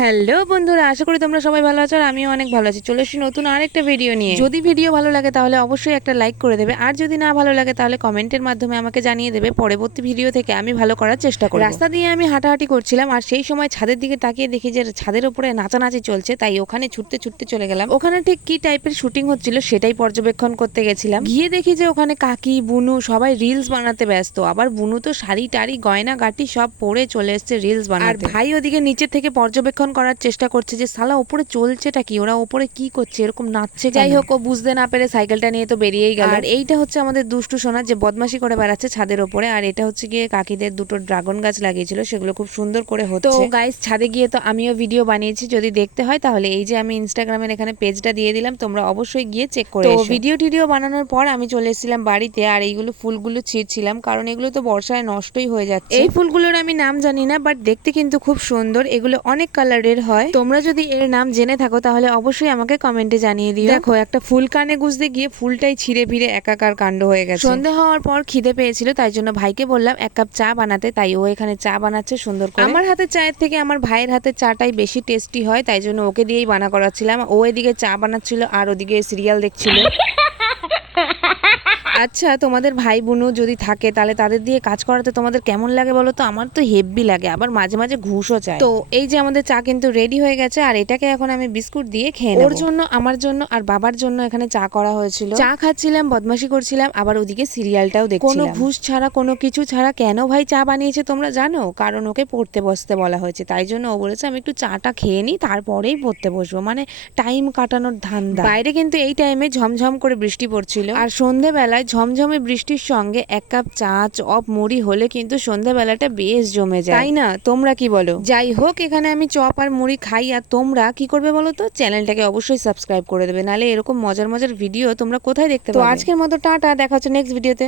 Hello বন্ধুরা, আশা করি তোমরা সবাই ভালো আছো আর আমিও অনেক ভালো আছি। চলে এসেছি নতুন আরেকটা ভিডিও নিয়ে। যদি ভিডিও ভালো লাগে তাহলে অবশ্যই একটা লাইক করে দেবে, আর যদি না ভালো লাগে তাহলে কমেন্টের মাধ্যমে আমাকে জানিয়ে দেবে। পরবর্তী ভিডিও থেকে আমি ভালো করার চেষ্টা করব। রাস্তা দিয়ে আমি হাঁটাহাঁটি করছিলাম আর সেই সময় ছাদের দিকে তাকিয়ে দেখি যে ছাদের উপরে নাচানাচি চলছে, তাই ওখানে ছুটতে ছুটতে চলে গেলাম। ওখানে ঠিক কি টাইপের শুটিং হচ্ছিল সেটাই পর্যবেক্ষণ করতে গেছিলাম। গিয়ে দেখি যে ওখানে কাকি বুনু সবাই রিলস বানাতে ব্যস্ত। আবার বুনু তো শাড়ি টাড়ি গয়না গাটি সব পরে চলে এসছে রিলস বানাতে। আর ভাই ওদিকে নিচে থেকে পর্যবেক্ষণ করার চেষ্টা করছে যে সালা ওপরে চলছেটা কি, ওরা ওপরে কি করছে, এরকম নাচছে। যাই হোক, ও বুঝতে না পেরে সাইকেলটা নিয়ে তো বেরিয়েই গেল। আর এইটা হচ্ছে আমাদের দুষ্টু সোনা যে বদমাশি করে বেড়াচ্ছে ছাদের ওপরে। আর এটা হচ্ছে গিয়ে কাকিদের দুটো ড্রাগন গাছ লাগিয়েছিল, সেগুলো খুব সুন্দর করে হচ্ছে। তো গাইস, ছাদে গিয়ে তো আমিও ভিডিও বানিয়েছি, যদি দেখতে হয় তাহলে এই যে আমি ইনস্টাগ্রামের এখানে পেজটা দিয়ে দিলাম, তোমরা অবশ্যই গিয়ে চেক করে এসো। তো ভিডিও টিডিও বানানোর পর আমি চলে এসেছিলাম বাড়িতে, আর এইগুলো ফুলগুলো ছিঁড়ছিলাম কারণ এগুলো তো বর্ষায় নষ্টই হয়ে যাচ্ছে। এই ফুলগুলোর আমি নাম জানি না, বাট দেখতে কিন্তু খুব সুন্দর। এগুলো অনেক কালারের হয়। তোমরা যদি এর নাম জেনে থাকো তাহলে অবশ্যই আমাকে কমেন্টে জানিয়ে দিও। দেখো, একটা ফুল কানে গুজতে গিয়ে ফুলটাই ছিঁড়ে ফিরে একাকার কাণ্ড হয়ে গেছে। সন্ধে হওয়ার পর খিদে পেয়েছিল, তাই জন্য ভাইকে বললাম এক কাপ চা বানাতে, তাই ও এখানে চা বানাচ্ছে সুন্দর করে। আমার হাতে চায়ের থেকে আমার ভাইয়ের হাতে চাটাই বেশি টেস্টি হয়, তাই জন্য ওকে দিয়েই বানা করাচ্ছিলাম। ও এদিকে চা বানাচ্ছিল আর ওদিকে সিরিয়াল দেখছিল। আচ্ছা, তোমাদের ভাই বোনও যদি থাকে তাহলে তাদের দিয়ে কাজ করাতে তোমাদের কেমন লাগে বলো তো? আমার তো হেব্বি লাগে, আবার মাঝে মাঝে ঘুষও চায়। তো এই যে আমাদের চা কিন্তু রেডি হয়ে গেছে, আর এটাকে এখন আমি বিস্কুট দিয়ে খেয়ে নেব। ওর জন্য, আমার জন্য আর বাবার জন্য এখানে চা করা হয়েছিল। চা খাচ্ছিলাম, বদমাশি করছিলাম, আবার ওদিকে সিরিয়ালটাও দেখছিলাম। কোনো ঘুষ ছাড়া, কোনো কিছু ছাড়া। কেন ভাই চা বানিয়েছে তোমরা জানো? কারণ ওকে পড়তে বসতে বলা হয়েছে, তাই জন্য ও বলেছে আমি একটু চাটা খেয়ে নিই তারপরেই পড়তে বসবো, মানে টাইম কাটানোর ধান্দা। বাইরে কিন্তু এই টাইমে ঝমঝম করে বৃষ্টি পড়ছিল, আর সন্ধ্যেবেলায় ঝমঝমে বৃষ্টির সঙ্গে এক কাপ চা চপ মুড়ি হলে কিন্তু সন্ধ্যাবেলাটা বেশ জমে যায়, তাই না? তোমরা কি বলো? যাই হোক, এখানে আমি চপ আর মুড়ি খাই, আর তোমরা কি করবে বলো তো? চ্যানেলটাকে অবশ্যই সাবস্ক্রাইব করে দেবে, নাহলে এরকম মজার মজার ভিডিও তোমরা কোথায় দেখতে পাবে। তো আজকের মতো টাটা, দেখা হচ্ছে নেক্সট ভিডিওতে।